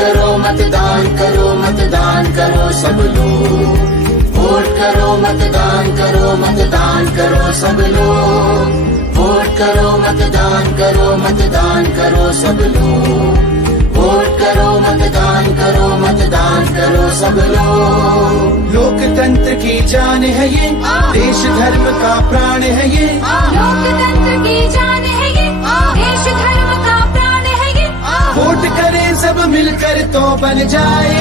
मतदान करो, मतदान करो सब लोग। वोट करो, मतदान करो, मतदान करो सब लोग। वोट करो, मतदान करो, मतदान करो सब लोग। वोट करो, मतदान करो, मतदान करो सब लोग। लोकतंत्र की जान है ये, देश धर्म का प्राण है ये। लोकतंत्र की जान है ये, देश धर्म का प्राण है ये। वोट करें सब मिलकर तो बन जाए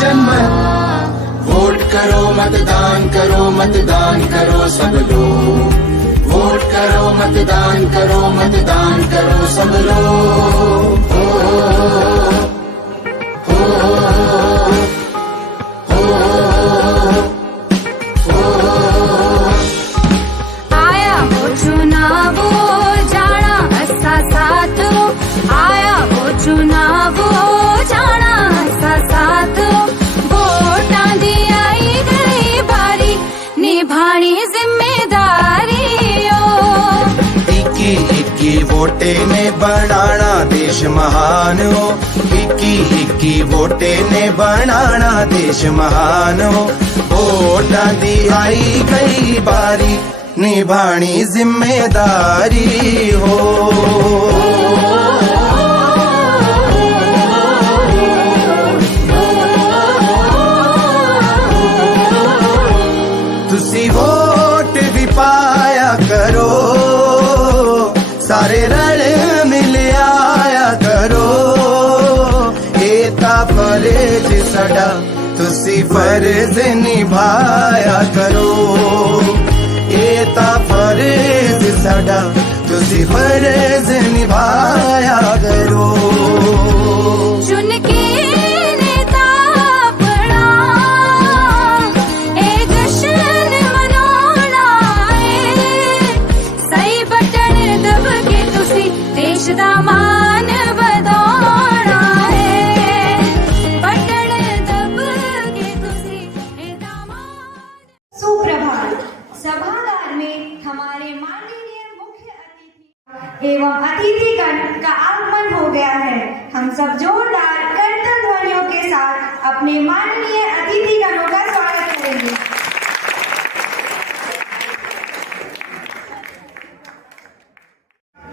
जनमत। वोट करो, मतदान करो, मतदान करो सब लोग। वोट करो, मतदान करो, मतदान करो सब लोग। आया वो चुनाव जाना असा साथ, आया वो चुनाव जाना असा साथ। वोटां दी आई गई बारी, निभानी जिम्मेदारी ओ। इक्की इक्की वोटे ने बनाना देश महान हो। इक्की इक्की वोटे ने बनाना देश महान हो। वोटां दी आई गई बारी, निभानी जिम्मेदारी हो। तुसी वोट भी पाया करो, सारे रल मिल आया करो। एता फर्ज साडा, तुसी फर्ज निभाया करो। एता फर्ज साडा, तुसी फर्ज निभाया करो। चुन के नेता अपना ए जश्न मनाना है। सही बटन दब के तुसी देश दा मान वधाना है। बटन दब के तुसी एदा मान। सुप्रभात। सभागार में हमारे माननीय मुख्य अतिथि एवं अतिथिगण का आगमन हो गया है। हम सब जोरदार करतल ध्वनियों के साथ अपने माननीय अतिथिगणों का स्वागत करेंगे।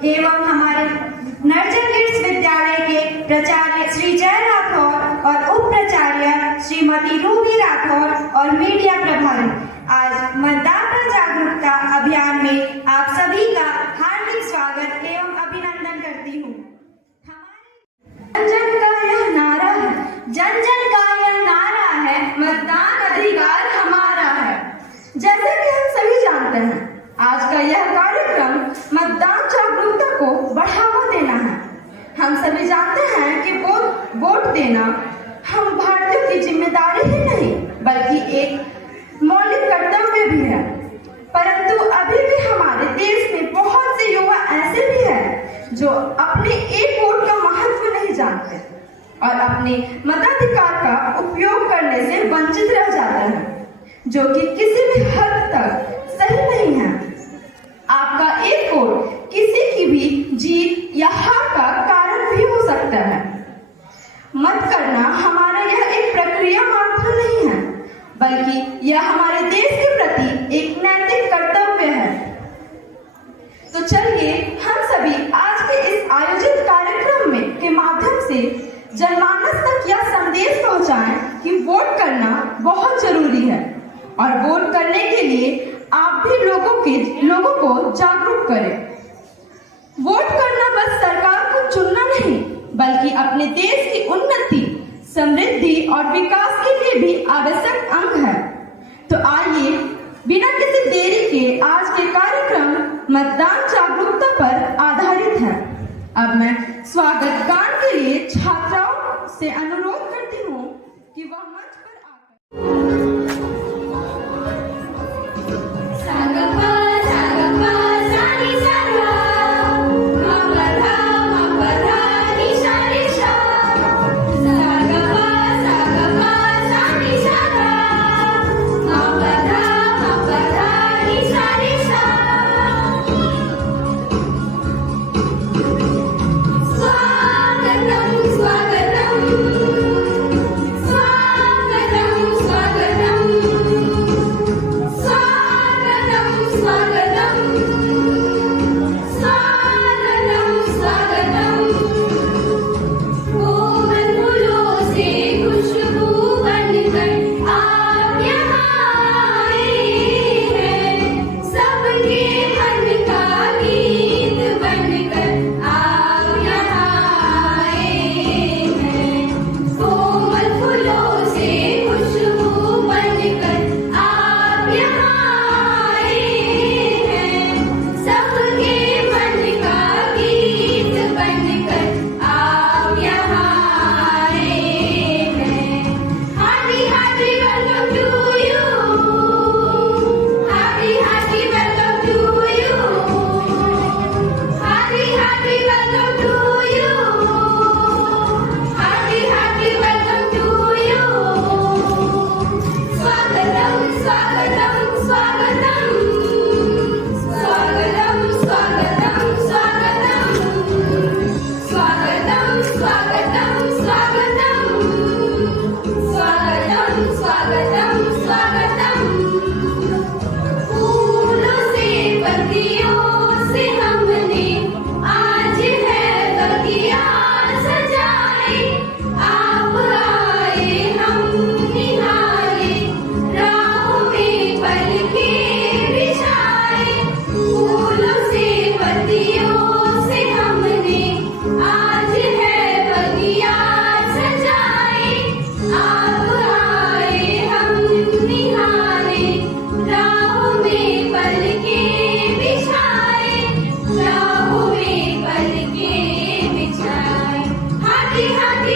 एवं हमारे नर्जन हिल्स विद्यालय के प्राचार्य श्री जय राठौर और उप प्राचार्य श्रीमती रूबी राठौर और मीडिया प्रभारी। आज मतदाता जागरूकता अभियान में आप सभी का हार्दिक स्वागत एवं अभिनंदन करती हूँ। जन जन का यह नारा है, जन जन का यह नारा है, मतदान अधिकार हमारा है। जैसे कि हम सभी जानते हैं, आज का यह कार्यक्रम मतदान जागरूकता को बढ़ावा देना है। हम सभी जानते हैं कि वोट देना हम भारतीयों की जिम्मेदारी ही नहीं बल्कि एक मौलिक कर्तव्य भी है। परंतु अभी भी हमारे देश में बहुत से युवा ऐसे भी हैं जो अपने एक वोट का महत्व नहीं जानते और अपने मताधिकार का उपयोग करने से वंचित रह जाते हैं, जो कि किसी भी हद तक सही नहीं है। आपका एक वोट किसी की भी जीत या हार का कारण भी हो सकता है। मत करना हमारा यह एक प्रक्रिया मात्र नहीं है बल्कि यह हमारे देश के प्रति एक नैतिक कर्तव्य है। तो चलिए हम सभी आज के इस आयोजित कार्यक्रम में के माध्यम से जनमानस तक यह संदेश पहुंचाएं कि वोट करना बहुत जरूरी है और वोट करने के लिए आप भी लोगों को जागरूक करें। वोट करना बस सरकार को चुनना नहीं बल्कि अपने देश की उन्नति, समृद्धि और विकास के लिए भी आवश्यक अंग है। तो आइए बिना किसी देरी के आज के कार्यक्रम मतदान जागरूकता पर आधारित है। अब मैं स्वागत गान के लिए छात्राओं से अनुरोध करती हूँ कि वह मंच पर आकर स्वागतम स्वागतम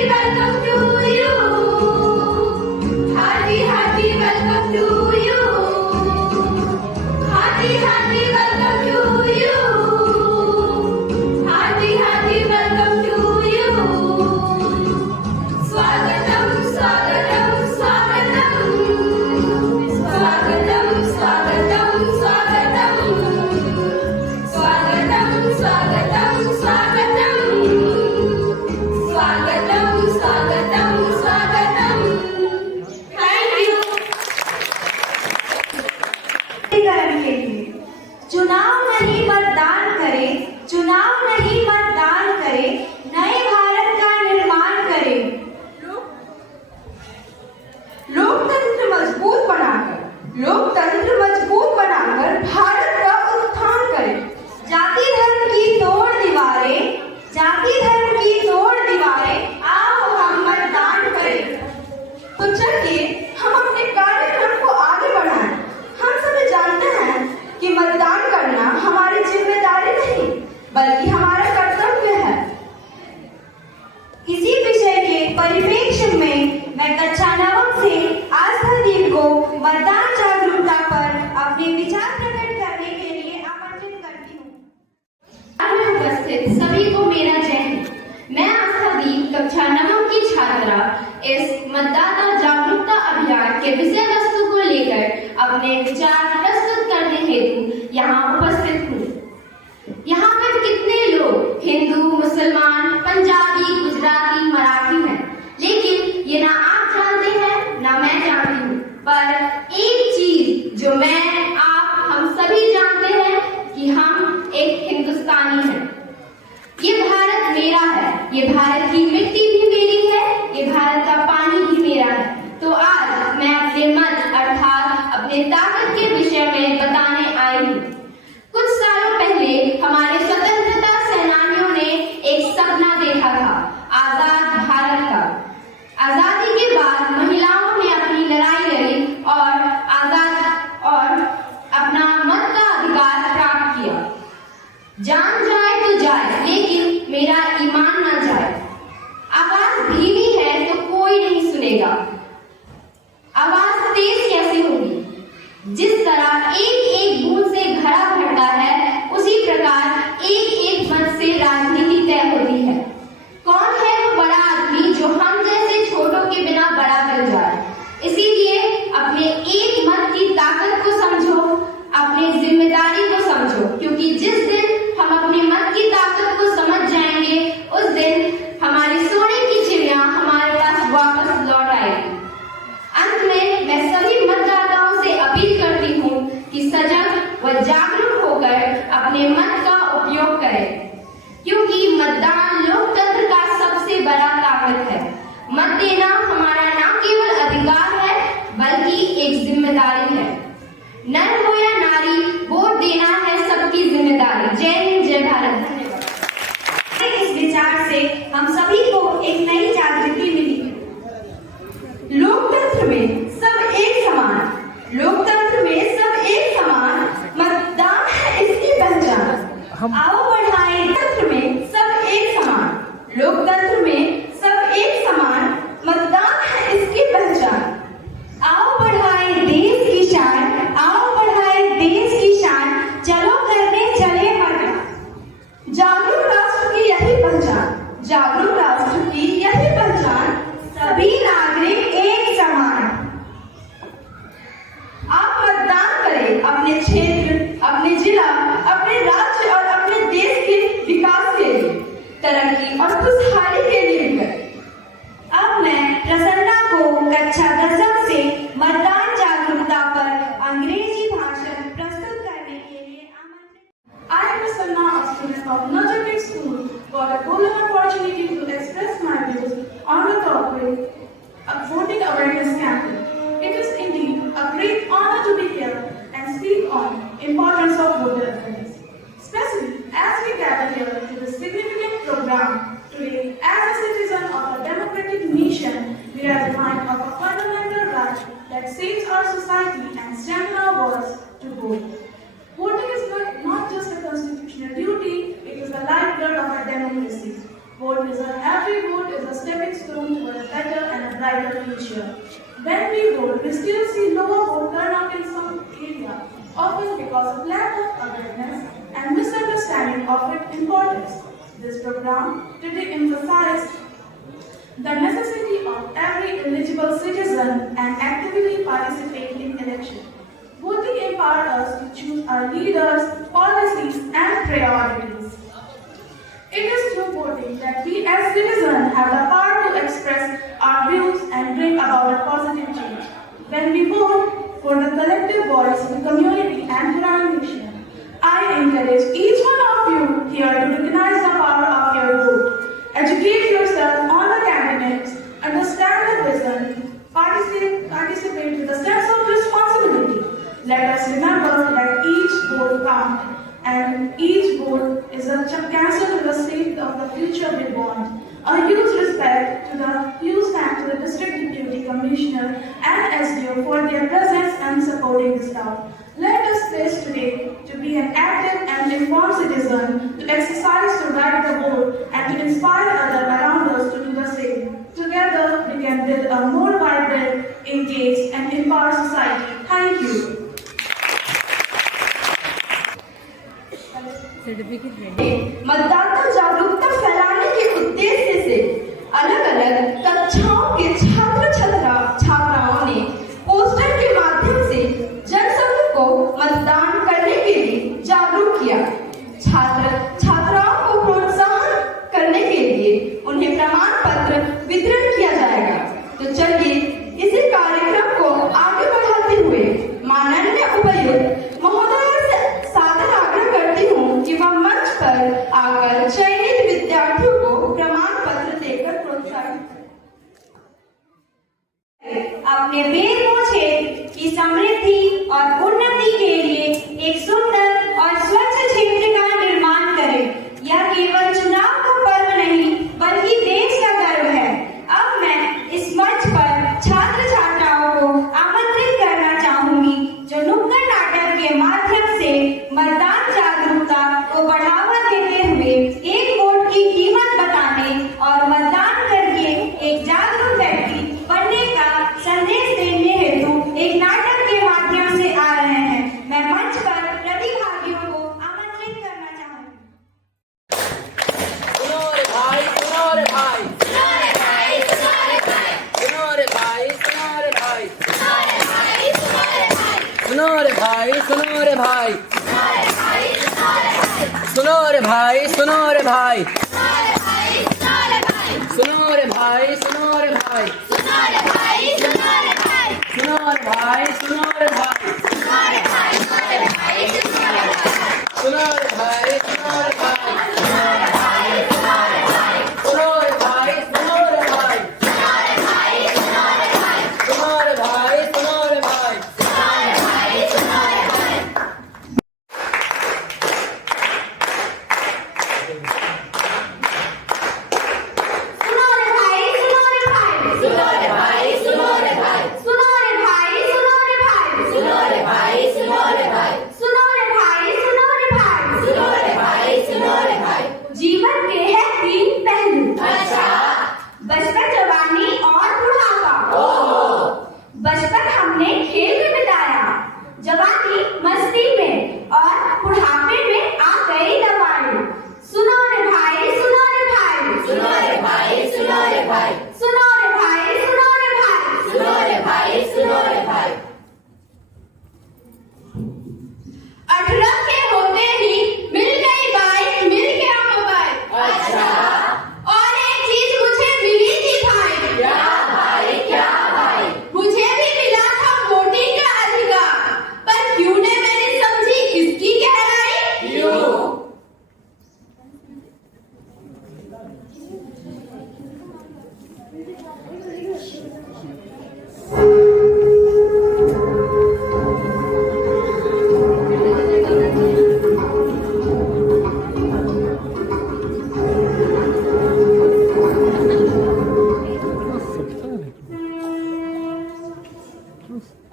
welcome to you. Hearty, hearty welcome to you. Hearty, hearty welcome to you. Hearty, hearty welcome to you. Swagatam, swagatam, swagatam. Swagatam, swagatam, swagatam. Swagatam, swagatam, swagatam. Swagatam, swagatam, swagatam. Thank you. करण के लिए चुनाव नहीं मतदान करें, चुनाव नहीं मतदान करें, नए भारत का निर्माण करें। लोकतंत्र मजबूत बनाकर भारत का उत्थान करें। जाति धर्म की तोड़ दीवारें, आओ हम मतदान करें। तो चलिए हम अपने कार्यक्रम को आगे बढ़ाएं। हम सभी जानते हैं कि मतदान करना हमारी जिम्मेदारी नहीं बल्कि हमारा कर्तव्य है। इसी विषय के परिप्रेक्ष्य में मैं कक्षा नवम से आस्थादीप को मतदान जागरूकता पर अपने विचार प्रकट करने के लिए आमंत्रित करती हूँ। में उपस्थित सभी को मेरा जय हिंद। मैं आस्थादीप कक्षा नवम की छात्रा इस मतदाता जागरूकता अभियान के विषय वस्तु को लेकर अपने विचार प्रस्तुत करने हेतु यहाँ उपस्थित हूँ। यहाँ पर कितने लोग हिंदू, मुसलमान, पंजाबी, गुजराती, मराठी हैं, लेकिन ये ना आप जानते हैं ना मैं जानती हूँ, पर एक चीज जो मैं, आप, हम सभी जानते हैं कि हम एक हिंदुस्तानी हैं। ये भारत मेरा है, ये भारत की मिट्टी भी मेरी है, ये भारत का पानी भी मेरा है। तो आज मैं अपने मत अर्थात अपने ताकत के विषय में बताने आई हूँ। कुछ सालों पहले हमारे स्वतंत्रता सेनानियों ने एक सपना देखा था, आजाद भारत का। आजादी के बाद महिलाओं ने अपनी लड़ाई लड़ी और अपना मत का अधिकार प्राप्त किया। जान जाए तो जाए, लेकिन मेरा ईमान ना जाए। आवाज धीमी है तो कोई नहीं सुनेगा, आवाज तेज कैसे होगी? जिस तरह एक एक बूंद से घड़ा भरता है, उसी प्रकार एक एक मत से राजनीति तय होती है। कौन है वो बड़ा आदमी जो हम जैसे छोटों के बिना बड़ा बन जाए? इसीलिए अपने एक मत की ताकत को समझो, अपनी जिम्मेदारी को समझो, क्योंकि जिस दिन हम अपने मत की ताकत को समझ जाएंगे, उस दिन हमारी सोने की चिड़िया हमारे पास वापस लौट आएगी। अंत में मैं सभी मतदाताओं से अपील करती हूँ कि सजग व जागरूक होकर अपने मत का उपयोग करें, क्योंकि मतदान लोकतंत्र का सबसे बड़ा ताकत है। मत देना हमारा न केवल अधिकार है बल्कि एक जिम्मेदारी है। नर हो या नारी, वोट देना है सबकी जिम्मेदारी। जय हिंद, जय भारत। धन्यवाद। इस विचार से हम सभी को एक नई जागृति मिली। लोकतंत्र में सब एक समान, मतदान है इसकी पहचान। आओ बढ़ाएं लोकतंत्र में सब एक समान, मतदान है इसकी पहचान। आओ बढ़ाएं देश की शान, चलो करने चले मतदान। जागरूक राष्ट्र की यही पहचान, सभी नागरिक एक समान। आप मतदान करें अपने क्षेत्र, अपने जिला, अपने राज्य और अपने देश के विकास के लिए, तरक्की और खुशहाली के लिए करें। अब मैं प्रसन्ना को कक्षा 10 से मतदान जागरूकता पर अंग्रेजी भाषण प्रस्तुत करने के लिए आमंत्रित। I am Prasanna, a student of Notre Dame School, got a golden opportunity to express my views on the topic of voting awareness campaign. It is indeed a great honor to be here and speak on importance of voter awareness. Especially as we gather here to this significant program today, as a citizen of a democratic nation, we are reminded of a fundamental right that saves our society and strengthens our voice to vote. Voting is not just a constitutional duty, it is the lifeblood of our democracy. Every vote is a stepping stone toward a better and a brighter future. When we vote, we still see lower vote turnout in some areas, often because of lack of awareness and misunderstanding of its importance. This program today emphasizes the necessity of every eligible citizen and actively participate in election. Voting empowers us to choose our leaders, policies, and priorities. It is through voting that we as citizens have the power to express our views and bring about a positive change. When we vote for the collective voice of the community and for our nation, I encourage each one of you here to recognize the power of your vote. Educate yourself on the candidates, understand the vision, participate with a sense of responsibility. Let us remember that each vote counts, and each vote is a cancer to the state of the future we want. A huge respect to the huge thanks to the District Deputy Commissioner and SDO for their presence and supporting the staff. Let us pledge today to be an active and informed citizen, to exercise the right to vote, and to inspire others around us to do the same. Together, we can build a more vibrant, engaged, and empowered society. Thank you. मतदाता जागरूकता फैलाने के उद्देश्य से अलग अलग कक्षाओं के छात्राओं ने पोस्टर के माध्यम से जनसमूह को मतदान करने के लिए जागरूक किया। छात्राओं को प्रोत्साहन करने के लिए उन्हें प्रमाण पत्र वितरण किया जाएगा। तो चलिए इसी कार्यक्रम को आगे बढ़ाते हुए माननीय उपायुक्त महोदय से सादर आग्रह करती हूँ कि वह मंच पर आकर चयनित विद्यार्थियों को प्रमाण पत्र देकर प्रोत्साहित अपने बेरमो क्षेत्र की समृद्धि और उन्नति के लिए एक सुंदर और स्वच्छ क्षेत्र का निर्माण करें। यह केवल चुनाव का पर्व नहीं बल्कि देश का गर्व है। अब मैं इस मंच पर छात्र छात्राओं को आमंत्रित करना चाहूंगी जो नुक्कड़ नाटक के माध्यम से मतदान जागरूकता को बढ़ावा देते हुए एक वोट की कीमत बताने और मतदान करके एक जागरूक व्यक्ति बनने का संदेश देने हेतु एक नाटक के माध्यम से आ रहे हैं। मैं मंच पर प्रतिभागियों को आमंत्रित करना चाहूंगी। सुनो रे भाई, सुनो रे भाई, सुनो रे भाई, सुनो रे भाई, सुनो रे भाई, सुनो रे भाई, सुनो रे भाई, सुनो रे भाई, सुनो रे भाई, सुनो रे भाई, सुनो रे भाई, सुनो रे भाई, सुनो रे भाई, सुनो रे भाई, सुनो रे भाई, सुनो रे भाई, सुनो रे भाई, सुनो रे भाई। जीवन के है तीन पहलू। बचपन, जवानी और बुढ़ापा। बचपन हमने खेल में बिताया, जवानी मस्ती में और बुढ़ापे में आ गई दवाई। सुनो रे भाई, सुनो रे भाई, सुनो रे भाई, सुनो रे भाई, सुनो रे भाई, सुनो रे भाई, सुनो रे भाई, सुनो रे भाई। 18 के होते ही मिल गई बाइक, मिल गया मोबाइल। और एक चीज मुझे मिली थी भाई। क्या भाई? मुझे भी मिला था वोटिंग का अधिकार, पर क्यों ने मैंने समझी इसकी गहराई।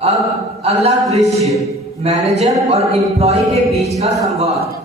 अब अगला दृश्य मैनेजर और एम्प्लॉय के बीच का संवाद।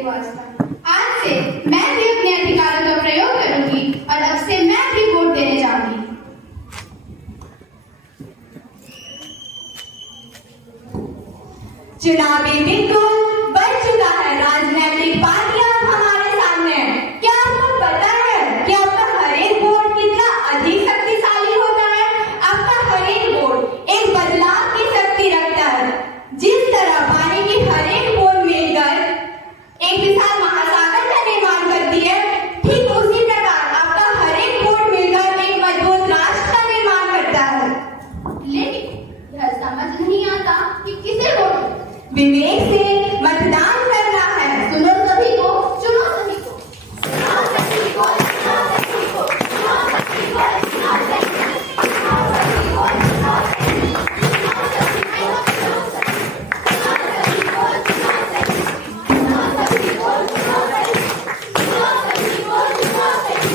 तेरे वास्ता। आज से मैं भी अपने अधिकारों का प्रयोग करूंगी और अब से मैं भी वोट देने जाऊंगी। चुनावी बिल्कुल बढ़ चुका है, राजनीतिक पार्टियां हमारे सामने हैं। क्या आपको पता है कि आपका हर एक वोट कितना अधिक शक्तिशाली होता है? आपका हर एक वोट एक बदलाव की शक्ति रखता है। जिस तरह पानी की हर एक बूंद मिलकर एक विशाल महासागर का निर्माण करती है, ठीक उसी प्रकार आपका हर एक वोट मिलकर एक मजबूत राष्ट्र का निर्माण करता है। लेकिन यह समझ नहीं आता कि किसे वोट दें। विवेक से मतदान करना है। सुनो सभी को, चुनो सभी को, चुनो सभी को, चुनो सभी को, चुनो सभी को, चुनो सभी को, चुनो सभी को, चुनो सभी को, चुनो सभी को, चुनो सभी को, चुनो सभी को, चुनो सभी को, चुनो सभी को, चुनो सभी।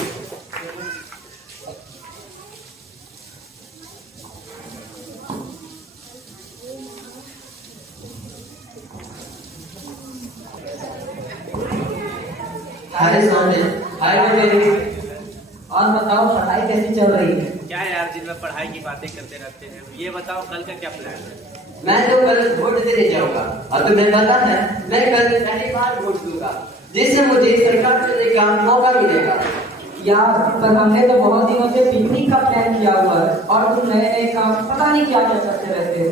हाय सोने, हाय बेटे। और बताओ पढ़ाई कैसी चल रही है? क्या यार, दिन में पढ़ाई की बातें करते रहते हैं। ये बताओ कल का क्या प्लान है? मैं तो कल वोट देने जाऊंगा और तुम्हें पता है मैं कल पहली बार वोट दूंगा, जिससे मुझे सरकार चुनने का मौका मिलेगा। यार पर हमने तो बहुत दिनों से पिकनिक का प्लान किया हुआ है और तुम नए नए काम पता नहीं क्या क्या करते रहते हो।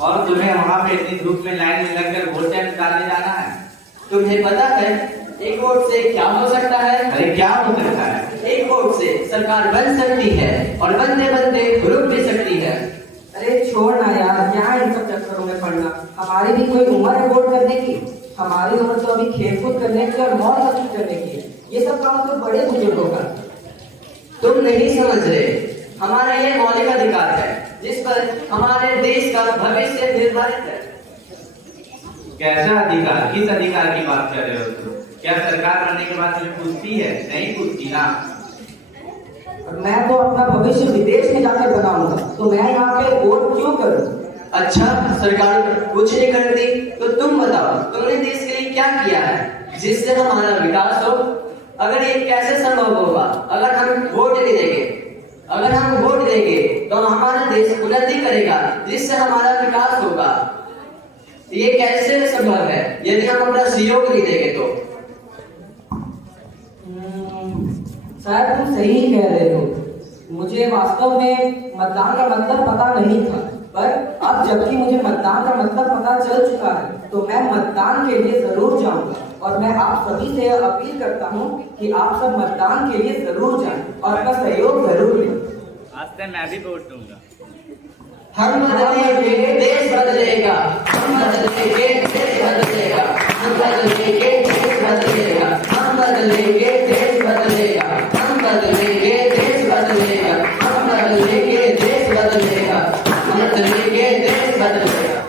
और तुम्हें वहाँ पे इतनी धूप में लाइन में लगकर वोटें निकालने जाना है? तुम्हें पता है एक वोट से क्या हो सकता है? अरे क्या हो सकता है? एक वोट से सरकार बन सकती है और बनते बनते रुक भी सकती है। अरे छोड़ ना यार, क्या इन सब चक्करों में पड़ना। हमारी भी कोई उम्र है वोट करने की? हमारी उम्र तो अभी खेल-कूद करने की और मौज मस्ती करने की है। ये सब काम तो बड़े बुजुर्गों का। तुम नहीं समझ रहे, हमारा ये मौलिक अधिकार है जिस पर हमारे देश का भविष्य निर्धारित है। कैसा अधिकार? किस अधिकार की बात कर रहे हो तुम? क्या सरकार बनने के बाद तुम्हें पूछती है? नहीं पूछती ना। और मैं तो अपना भविष्य विदेश में जाकर बनाऊंगा, तो मैं यहाँ पे वोट क्यों करूँ? अच्छा, सरकार कुछ नहीं करती तो तुम बताओ, तुमने देश के लिए क्या किया है जिससे हमारा विकास हो? अगर ये कैसे संभव होगा अगर हम वोट नहीं देंगे? अगर हम वोट देंगे तो हमारा देश उन्नति करेगा, जिससे हमारा विकास होगा। ये कैसे संभव है यदि हम अपना सहयोग नहीं देंगे तो? शायद तुम सही ही कह रहे हो। मुझे वास्तव में मतदान का मतलब पता नहीं था, पर अब जबकि मुझे मतदान का मतलब पता चल चुका है तो मैं मतदान के लिए जरूर जाऊंगा। और मैं आप सभी से अपील करता हूँ कि आप सब मतदान के लिए जरूर जाएं और अपना सहयोग जरूर दें। आज से मैं भी वोट दूंगा। हम बदलेंगे देश बदलेगा, हम बदलेंगे देश बदलेगा, हम बदलेंगे देश बदलेगा, हम बदलेंगे देश बदलेगा, हम बदलेंगे देश बदलेगा, हम बदलेंगे देश बदलेगा, हम बदलेंगे देश बदलेगा।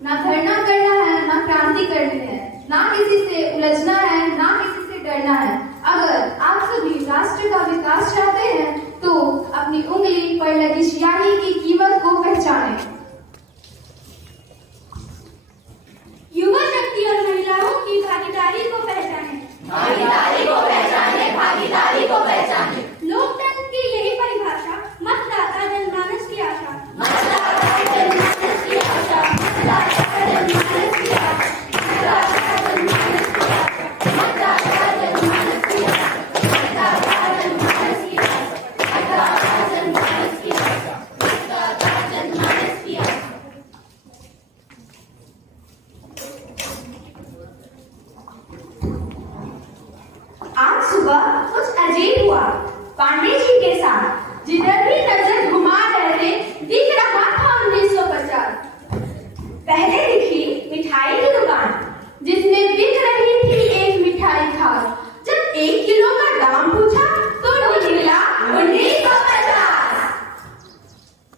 ना धरना करना है, ना क्रांति करनी है, ना किसी से उलझना है, ना किसी से डरना है। अगर आप सभी राष्ट्र का विकास चाहते हैं तो अपनी उंगली पर लगी स्याही की कीमत को पहचानें। युवा शक्ति और महिलाओं की भागीदारी को पहचानें। भागीदारी को पहचानें, भागीदारी को पहचानें। लोकतंत्र की यही परिभाषा, मतदाता जनमानस की आशा। मतदाता जनमानस की आशा, मतदाता जनमानस की आशा, मतदाता जनमानस की आशा, मतदाता जनमानस की आशा, मतदाता जनमानस की आशा, मतदाता जनमानस की आशा, मतदाता जनमानस की आशा। आज सुबह कुछ अजीब हुआ। पांडे जी के साथ जिधर भी नजर घुमा रहे थे दिख रहा था 1950। पहले दिखी मिठाई की दुकान जिसमें बिक रही थी एक मिठाई खास। जब 1 किलो का दाम पूछा तो निकला 1950।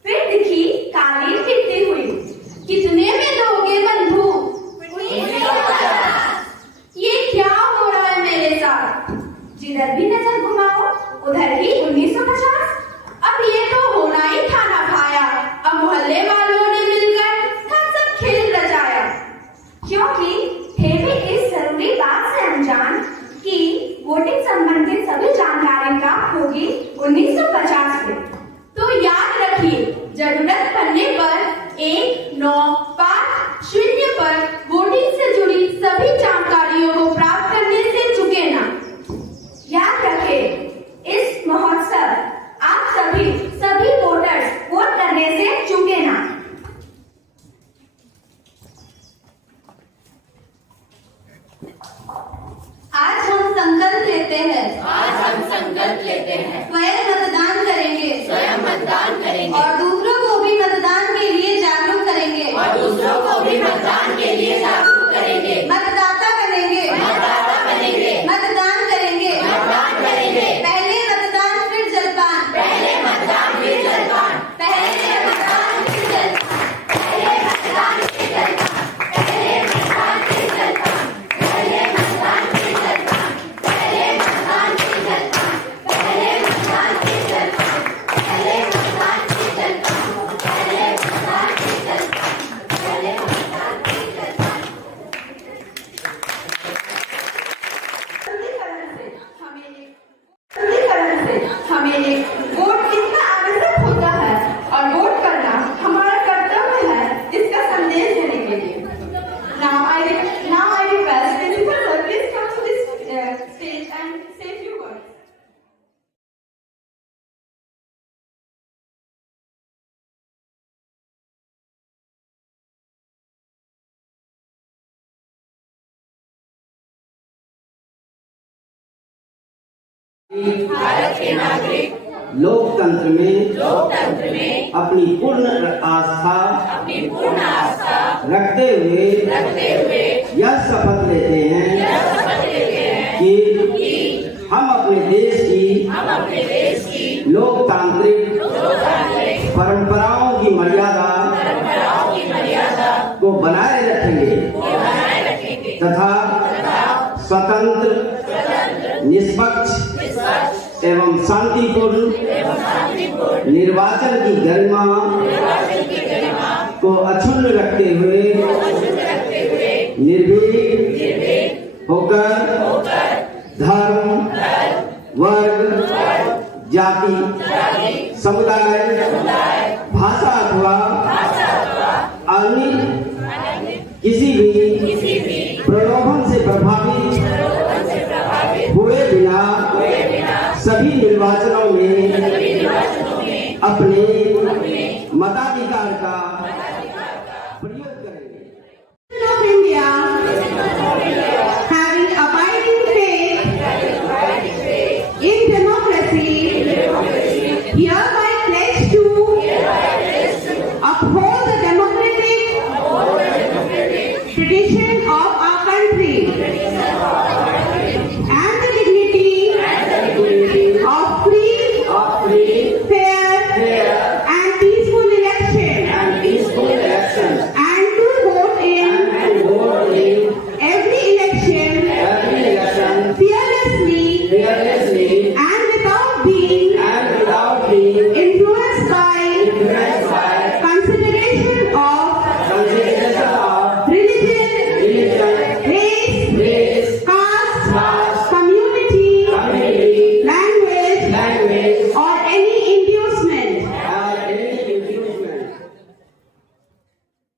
फिर दिखी कालीन गिरती हुई, कितने में दोगे बंधु? 1950। ये क्या हो रहा है मेरे साथ? जिधर भी नजर घुमाओ उधर ही 1950 होगी 1950 में। तो याद रखिए, जरूरत पड़ने पर 1950 पर वोटिंग से जुड़ी सभी जानकारियों को प्राप्त करने से चूके ना। याद रखें, इस महोत्सव आप सभी वोटर्स वोट करने से चूके ना। आज हम संकल्प लेते हैं स्वयं मतदान करेंगे और दूसरों को भी मतदान के लिए जागरूक करेंगे मतदाता बनेंगे मतदान करेंगे पहले मतदान फिर जलपान पहले मतदान फिर जलपान हमें एक वोट कितना आवश्यक होता है और वोट करना हमारा कर्तव्य है, इसका संदेश देने के लिए। Now I request Principal Sir, please come to this stage and say a few words. Bharat के नागरिक लोकतंत्र में अपनी पूर्ण आस्था रखते हुए यह शपथ लेते हैं कि हम अपने देश की लोकतांत्रिक परंपराओं की मर्यादा को बनाए रखेंगे तथा स्वतंत्र, निष्पक्ष एवं शांतिपूर्ण निर्वाचन की गरिमा को अक्षुण्ण रखते हुए निर्भीक होकर धर्म, वर्ग, जाति, समुदाय, भाषा अथवा अन्य किसी भी प्रलोभन से प्रभावित हुए बिना सभी निर्वाचनों में अपने मताधिकार का प्रयोग करेंगे। of India, having abiding faith in democracy, hereby pledge to uphold the democratic tradition of our country.